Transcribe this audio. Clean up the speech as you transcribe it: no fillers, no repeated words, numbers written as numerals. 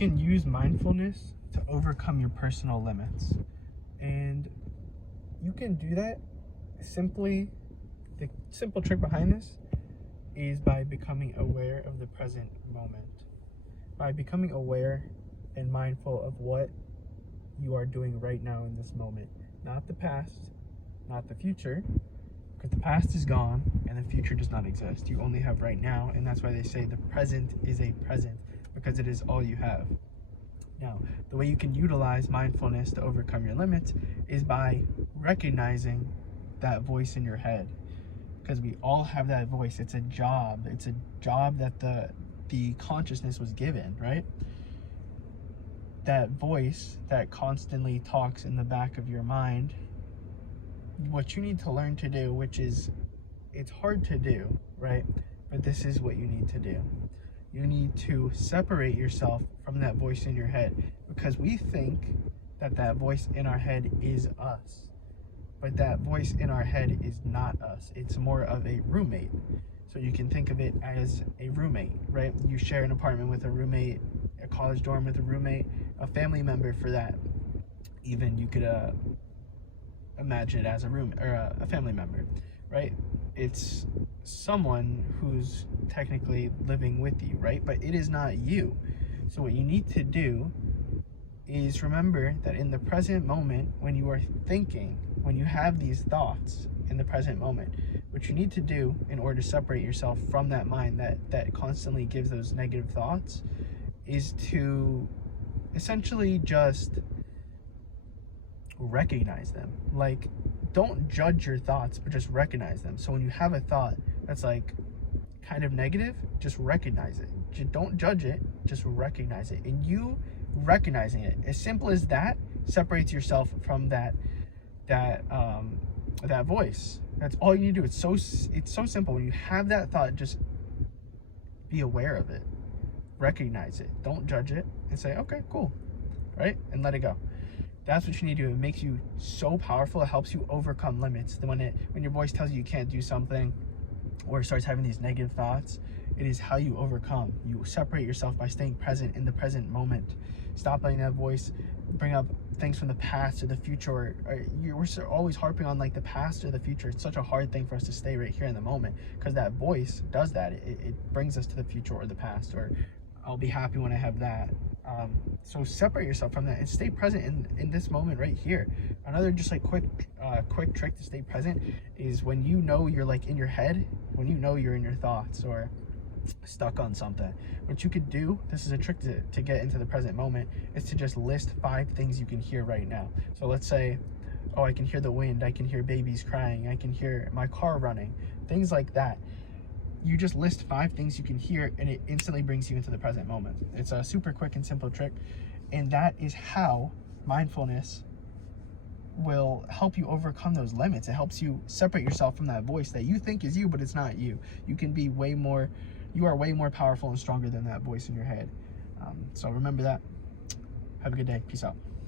can use mindfulness to overcome your personal limits. And you can do that simply. The simple trick behind this is by becoming aware of the present moment. By becoming aware and mindful of what you are doing right now in this moment. Not the past, not the future, because the past is gone and the future does not exist. You only have right now, and that's why they say the present is a present, because it is all you have. Now, the way you can utilize mindfulness to overcome your limits is by recognizing that voice in your head. Because we all have that voice. It's a job. It's a job that the consciousness was given, right? That voice that constantly talks in the back of your mind, what you need to learn to do, which is, it's hard to do, right? But this is what you need to do. You need to separate yourself from that voice in your head, because we think that that voice in our head is us. But that voice in our head is not us. It's more of a roommate. So you can think of it as a roommate, right? You share an apartment with a roommate, a college dorm with a roommate, a family member for that. Even you could imagine it as a family member, right? It's someone who's technically living with you, right? But it is not you. So what you need to do is remember that in the present moment, when you are thinking, when you have these thoughts in the present moment, what you need to do in order to separate yourself from that mind that constantly gives those negative thoughts is to essentially just recognize them. Like, don't judge your thoughts, but just recognize them. So when you have a thought that's like kind of negative, just recognize it. Just don't judge it, just recognize it. And you recognizing it, as simple as that, separates yourself from that voice. That's all you need to do. It's so simple. When you have that thought, just be aware of it, recognize it, don't judge it, and say, okay, cool, right? And let it go. That's what you need to do. It makes you so powerful. It helps you overcome limits. Then when your voice tells you you can't do something, or starts having these negative thoughts, it is how you overcome. You separate yourself by staying present in the present moment. Stop letting that voice bring up things from the past or the future. We're always harping on like the past or the future. It's such a hard thing for us to stay right here in the moment, because that voice does that. It brings us to the future or the past, or I'll be happy when I have that. So separate yourself from that and stay present in this moment right here. Another just like quick trick to stay present is when you know you're like in your head, when you know you're in your thoughts or stuck on something, what you could do, this is a trick to get into the present moment, is to just list 5 things you can hear right now. So let's say, oh, I can hear the wind, I can hear babies crying, I can hear my car running, things like that. You just list 5 things you can hear, and it instantly brings you into the present moment. It's a super quick and simple trick, and that is how mindfulness will help you overcome those limits. It helps you separate yourself from that voice that you think is you, but it's not you. You are way more powerful and stronger than that voice in your head. So remember that. Have a good day. Peace out.